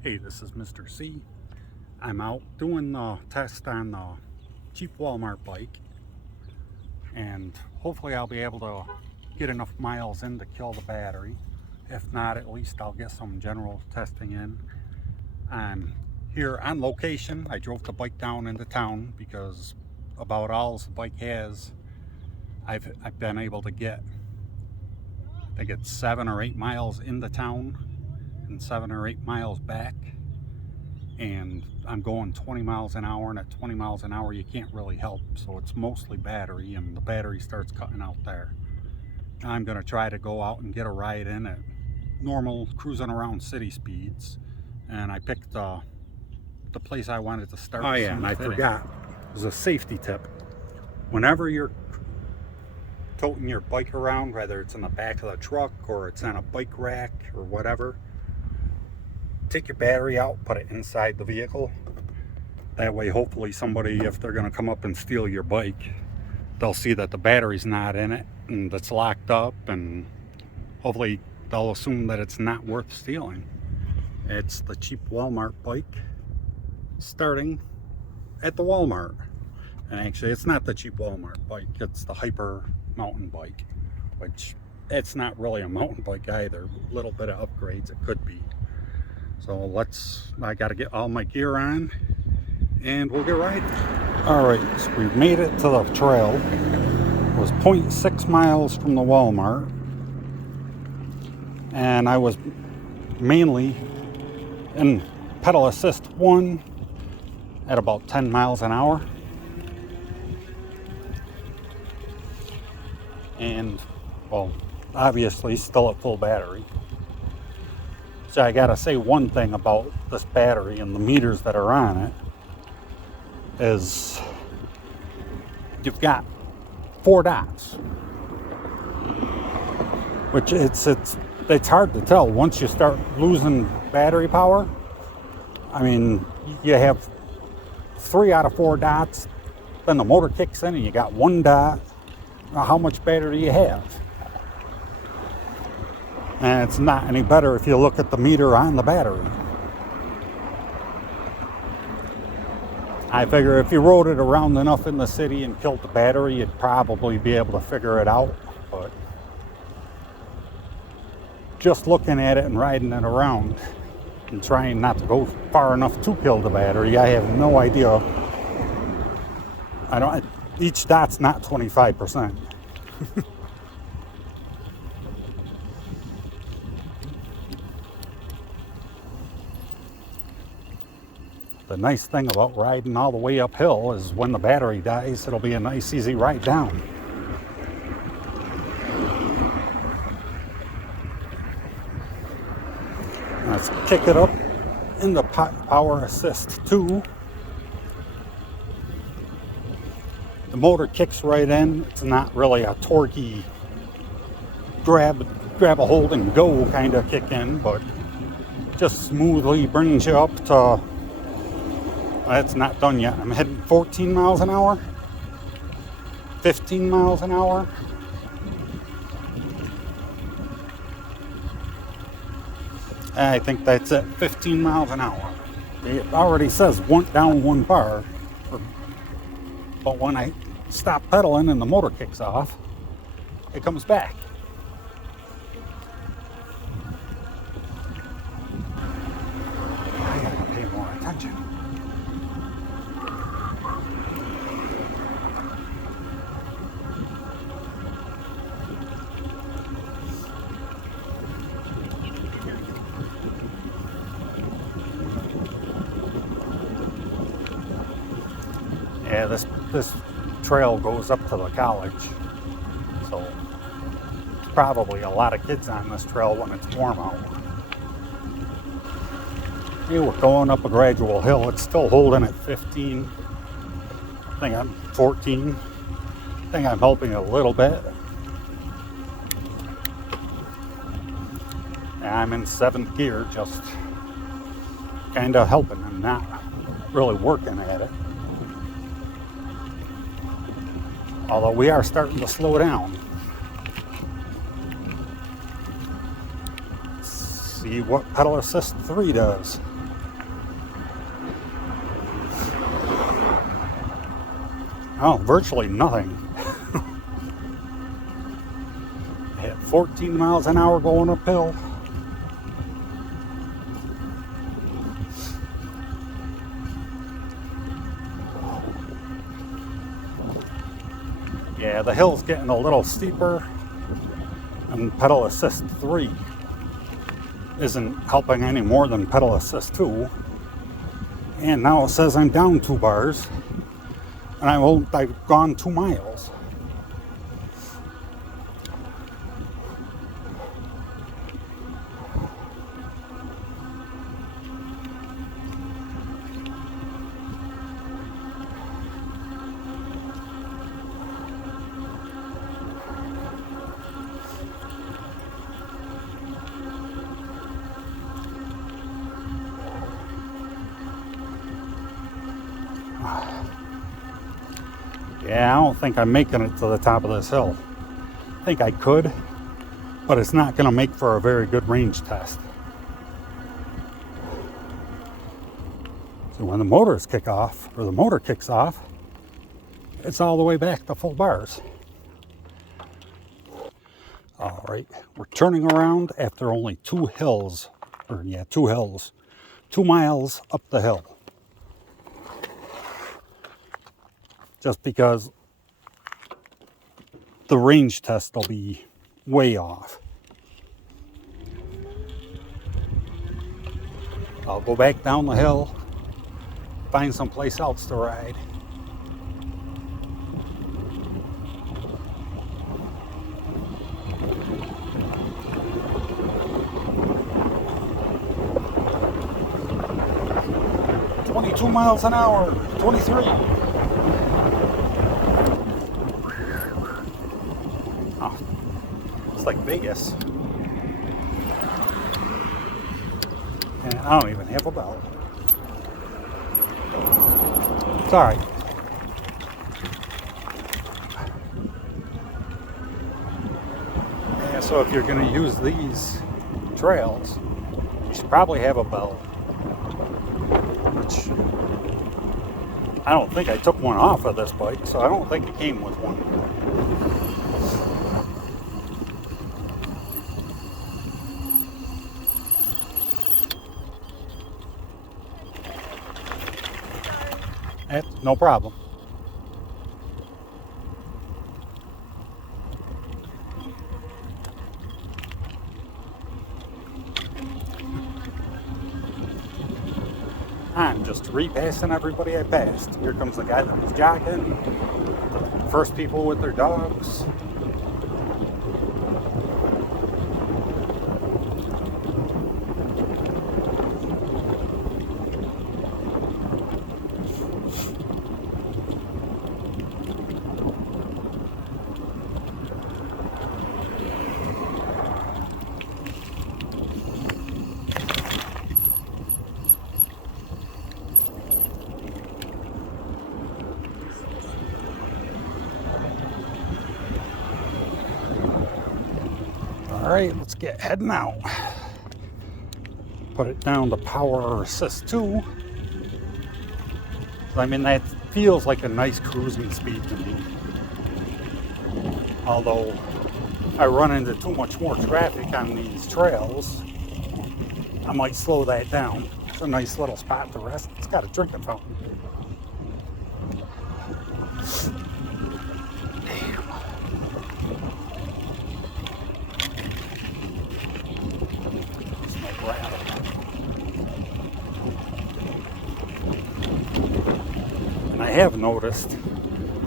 Hey, this is Mr. C. I'm out doing the test on the cheap Walmart bike, and hopefully I'll be able to get enough miles in to kill the battery. If not, at least I'll get some general testing in. I'm here on location. I drove the bike down into town because about all the bike has, I've been able to get, I think it's 7 or 8 miles into town and 7 or 8 miles back. And I'm going 20 miles an hour, and at 20 miles an hour you can't really help, so it's mostly battery, and the battery starts cutting out there. I'm going to try to go out and get a ride in at normal cruising around city speeds, and I picked the place I wanted to start. Oh yeah, and I forgot, there's a safety tip. Whenever you're toting your bike around, whether it's in the back of the truck or it's on a bike rack or whatever, take your battery out, put it inside the vehicle. That way, hopefully somebody, if they're gonna come up and steal your bike, they'll see that the battery's not in it and it's locked up, and hopefully they'll assume that it's not worth stealing. It's the cheap Walmart bike, starting at the Walmart. And actually, it's not the cheap Walmart bike, it's the Hyper mountain bike, which it's not really a mountain bike either. A little bit of upgrades it could be. So I gotta get all my gear on and we'll get riding. All right, so we've made it to the trail. It was 0.6 miles from the Walmart. And I was mainly in pedal assist 1 at about 10 miles an hour. And, well, obviously still at full battery. So I gotta say one thing about this battery and the meters that are on it is you've got 4 dots, which it's hard to tell once you start losing battery power. I mean, you have 3 out of 4 dots, then the motor kicks in and you got 1 dot. How much battery do you have? And it's not any better if you look at the meter on the battery. I figure if you rode it around enough in the city and killed the battery, you'd probably be able to figure it out. But just looking at it and riding it around and trying not to go far enough to kill the battery, I have no idea. Each dot's not 25%. The nice thing about riding all the way uphill is when the battery dies, it'll be a nice, easy ride down. Let's kick it up into power assist 2. The motor kicks right in. It's not really a torquey grab a hold and go kind of kick in, but just smoothly brings you up to. It's not done yet. I'm heading 14 miles an hour, 15 miles an hour. I think that's it, 15 miles an hour. It already says down 1 bar, but when I stop pedaling and the motor kicks off, it comes back. I gotta pay more attention. Yeah, this trail goes up to the college, so there's probably a lot of kids on this trail when it's warm out. Hey, we're going up a gradual hill. It's still holding at 15. I think I'm 14. I think I'm helping a little bit. And I'm in 7th gear, just kind of helping. I'm not really working at it. Although we are starting to slow down. Let's see what pedal assist 3 does. Oh, virtually nothing. I had 14 miles an hour going uphill. Yeah, the hill's getting a little steeper, and pedal assist 3 isn't helping any more than pedal assist 2. And now it says I'm down 2 bars, and I've gone 2 miles. Yeah, I don't think I'm making it to the top of this hill. I think I could, but it's not going to make for a very good range test. So when the motors kick off, or the motor kicks off, it's all the way back to full bars. All right, we're turning around after only 2 hills, 2 miles up the hill. Just because the range test will be way off. I'll go back down the hill, find someplace else to ride. "22 miles an hour, 23. Oh, it's like Vegas. And I don't even have a belt. It's all right. Yeah, so if you're going to use these trails, you should probably have a belt. Which I don't think I took one off of this bike, so I don't think it came with one. No problem. I'm just repassing everybody I passed. Here comes the guy that was jogging. First people with their dogs. All right, let's get heading out. Put it down to power assist 2. I mean, that feels like a nice cruising speed to me. Although I run into too much more traffic on these trails, I might slow that down. It's a nice little spot to rest. It's got a drinking fountain. And I have noticed,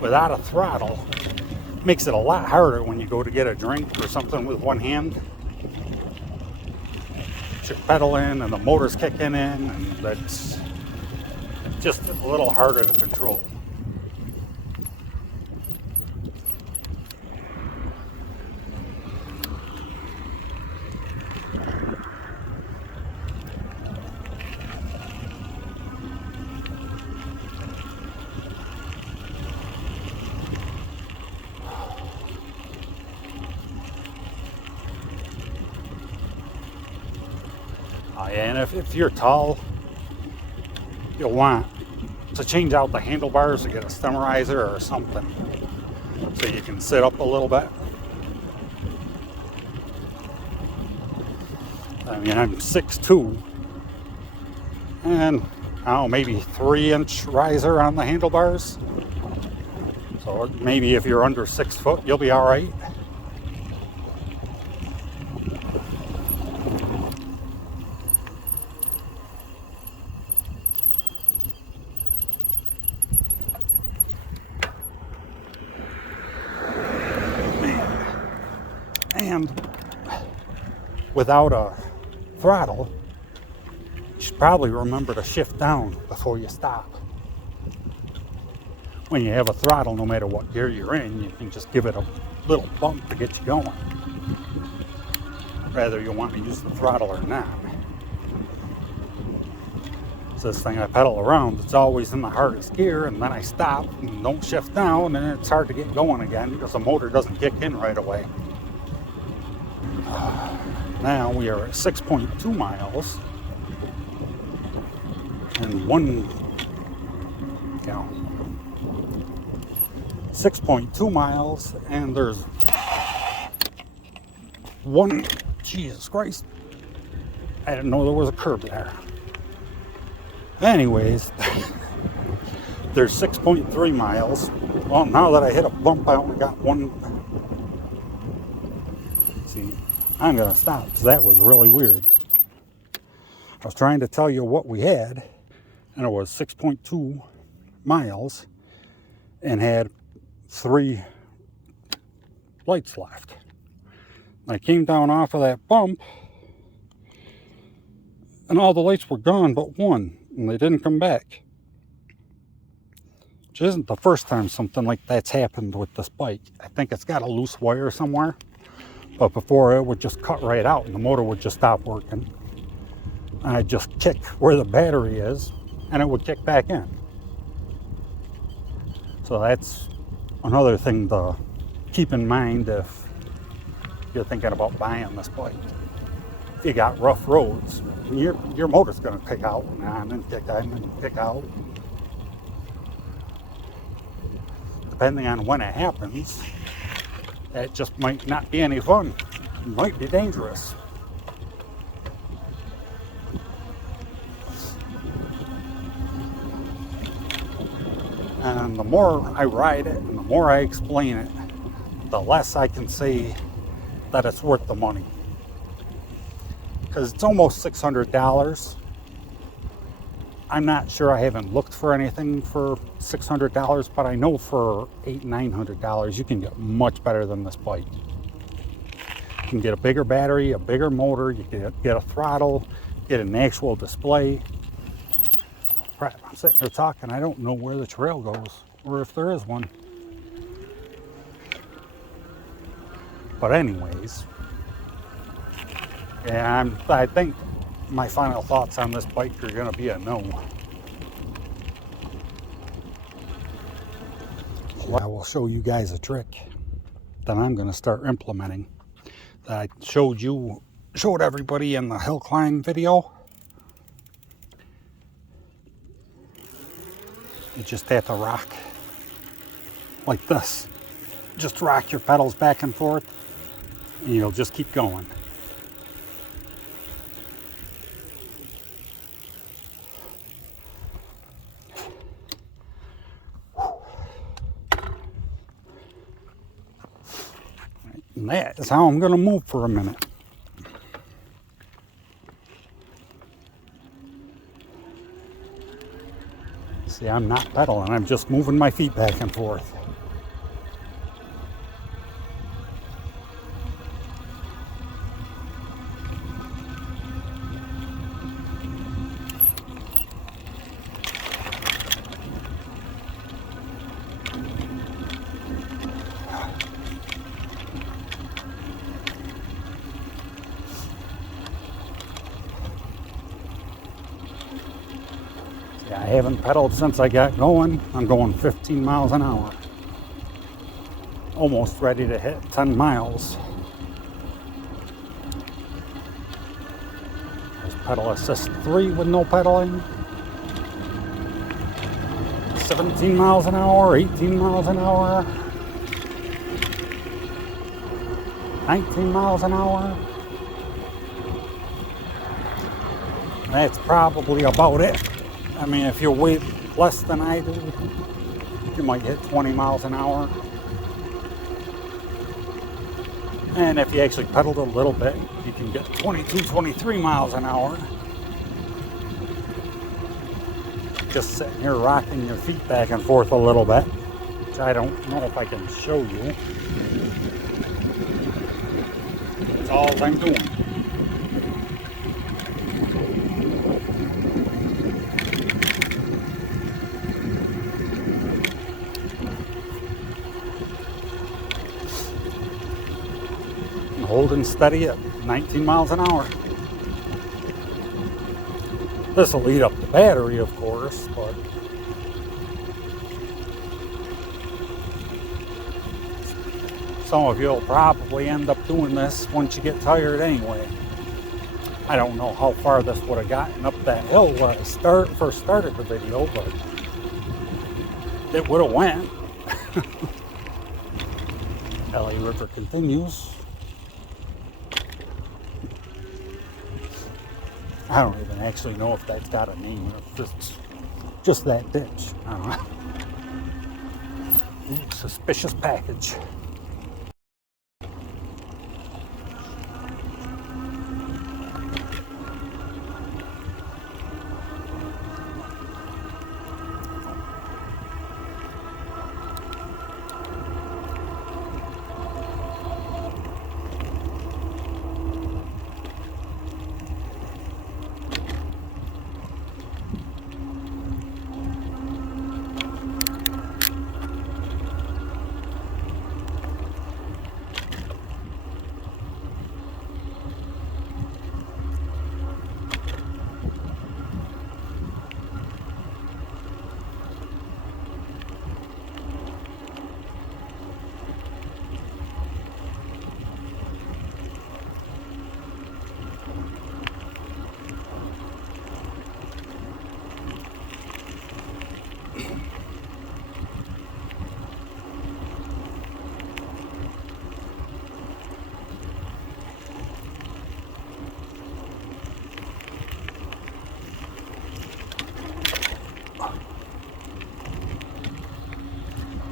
without a throttle, it makes it a lot harder when you go to get a drink or something with one hand. You're pedaling and the motor's kicking in, and that's just a little harder to control. And if you're tall, you'll want to change out the handlebars, to get a stemmerizer or something, so you can sit up a little bit. I mean, I'm 6'2", and I don't know, maybe 3-inch riser on the handlebars. So maybe if you're under 6 foot, you'll be all right. And without a throttle, you should probably remember to shift down before you stop. When you have a throttle, no matter what gear you're in, you can just give it a little bump to get you going, whether you want to use the throttle or not. So this thing I pedal around, it's always in the hardest gear, and then I stop and don't shift down, and it's hard to get going again because the motor doesn't kick in right away. Now we are at 6.2 miles, and 6.2 miles, and there's one, Jesus Christ, I didn't know there was a curb there. Anyways, there's 6.3 miles. Well, now that I hit a bump, I only got one. See, I'm gonna stop because that was really weird. I was trying to tell you what we had, and it was 6.2 miles and had 3 lights left. I came down off of that bump, and all the lights were gone but one, and they didn't come back. Which isn't the first time something like that's happened with this bike. I think it's got a loose wire somewhere, but before it would just cut right out and the motor would just stop working. And I'd just kick where the battery is, and it would kick back in. So that's another thing to keep in mind if you're thinking about buying this bike. If you got rough roads, your motor's going to kick out and then kick out and then kick out. Depending on when it happens, it just might not be any fun. It might be dangerous. And the more I ride it and the more I explain it, the less I can say that it's worth the money. Because it's almost $600. I'm not sure, I haven't looked for anything for $600, but I know for $800-900 you can get much better than this bike. You can get a bigger battery, a bigger motor, you can get a throttle, get an actual display. Crap, I'm sitting there talking, I don't know where the trail goes, or if there is one. But anyways, and I think my final thoughts on this bike are going to be a no. I will show you guys a trick that I'm going to start implementing that I showed everybody in the hill climb video. You just have to rock like this. Just rock your pedals back and forth, and you'll just keep going. And that is how I'm going to move for a minute. See, I'm not pedaling, I'm just moving my feet back and forth. I haven't pedaled since I got going. I'm going 15 miles an hour. Almost ready to hit 10 miles. There's pedal assist 3 with no pedaling. 17 miles an hour, 18 miles an hour, 19 miles an hour. That's probably about it. I mean, if you weigh less than I do, you might hit 20 miles an hour. And if you actually pedaled a little bit, you can get 22, 23 miles an hour. Just sitting here rocking your feet back and forth a little bit, which I don't know if I can show you. That's all I'm doing. And holding steady at 19 miles an hour. This will eat up the battery, of course, but some of you will probably end up doing this once you get tired anyway. I don't know how far this would have gotten up that hill when I first started the video, but it would have went. LA River continues. I don't even actually know if that's got a name or if it's just that ditch. I don't know. Ooh, suspicious package.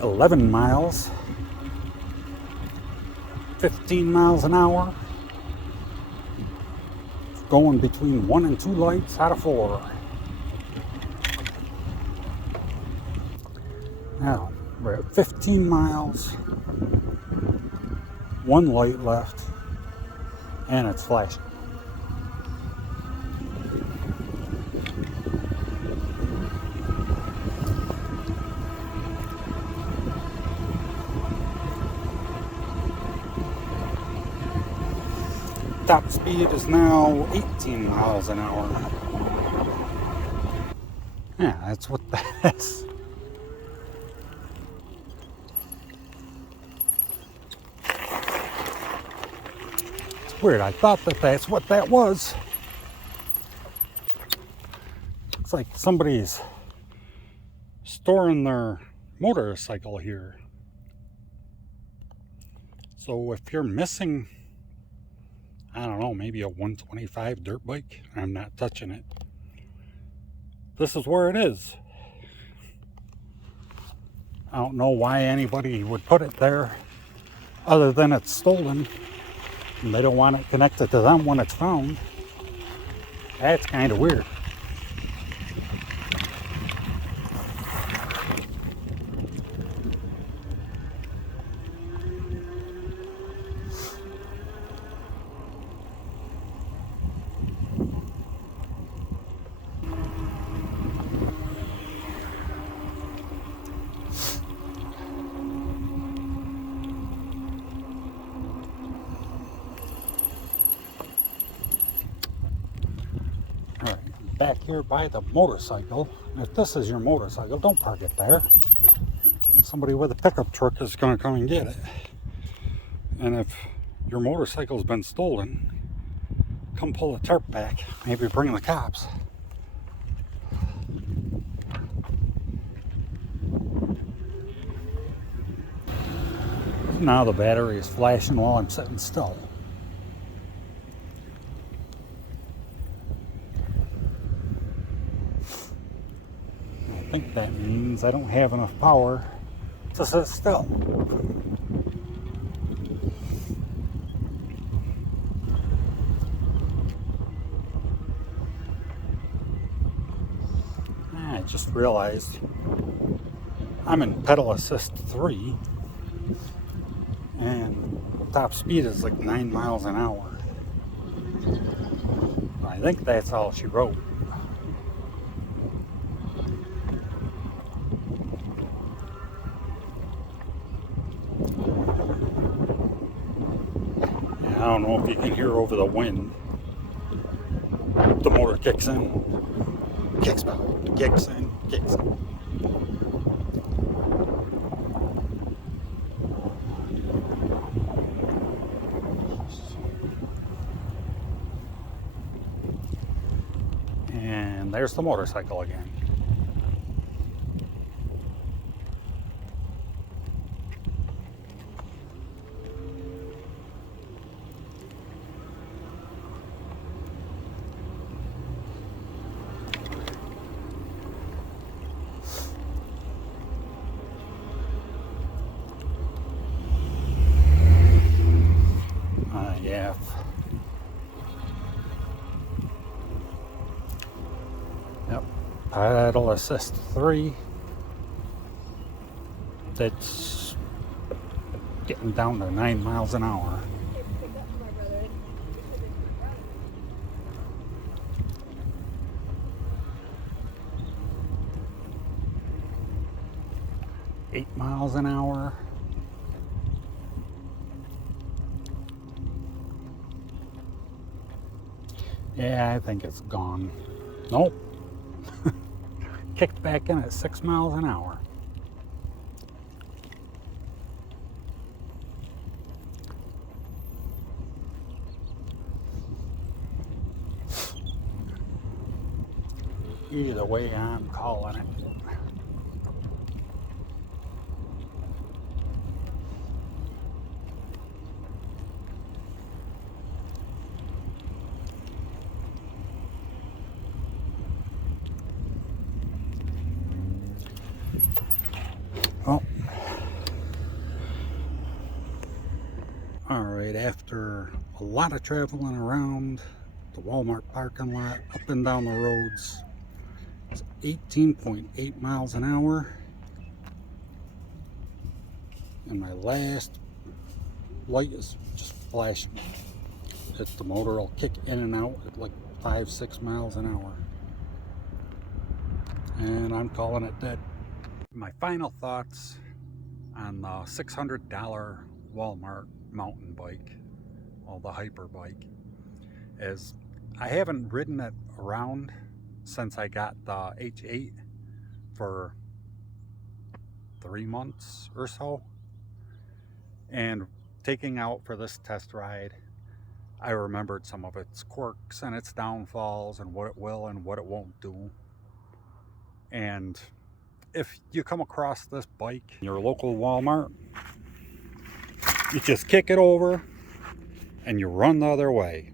$11 miles, 15 miles an hour, going between 1 and 2 lights out of 4. Now we're at 15 miles, 1 light left, and it's flashing. Top speed is now 18 miles an hour. Yeah, that's what that is. It's weird, I thought that that's what that was. Looks like somebody's storing their motorcycle here. So if you're missing, I don't know, maybe a 125 dirt bike, I'm not touching it. This is where it is. I don't know why anybody would put it there other than it's stolen and they don't want it connected to them when it's found. That's kind of weird. Back here by the motorcycle. If this is your motorcycle, don't park it there. Somebody with a pickup truck is going to come and get it. And if your motorcycle's been stolen, come pull the tarp back. Maybe bring the cops. Now the battery is flashing while I'm sitting still. I think that means I don't have enough power to sit still. I just realized I'm in pedal assist 3 and top speed is like 9 miles an hour. I think that's all she wrote. I don't know if you can hear over the wind. The motor kicks in, kicks out, kicks in, kicks out. And there's the motorcycle again. Yeah. Yep. Pedal assist 3. That's getting down to 9 miles an hour. 8 miles an hour. Yeah, I think it's gone. Nope. Kicked back in at 6 miles an hour. Either way, I'm calling it. Well, alright, after a lot of traveling around the Walmart parking lot, up and down the roads, it's 18.8 miles an hour. And my last light is just flashing. The motor will kick in and out at like 5-6 miles an hour. And I'm calling it dead. My final thoughts on the $600 Walmart mountain bike, well, the Hyper bike, is I haven't ridden it around since I got the H8 for 3 months or so. And taking out for this test ride, I remembered some of its quirks and its downfalls and what it will and what it won't do. And if you come across this bike in your local Walmart, you just kick it over and you run the other way.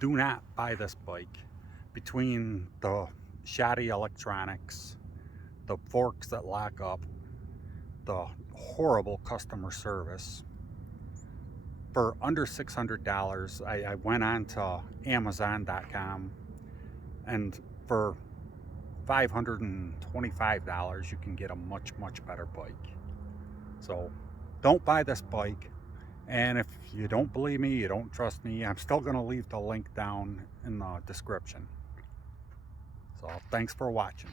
Do not buy this bike. Between the shoddy electronics, the forks that lock up, the horrible customer service, for under $600, I went on to Amazon.com, and for $525 you can get a much better bike. So don't buy this bike. And if you don't believe me, you don't trust me, I'm still going to leave the link down in the description. So thanks for watching.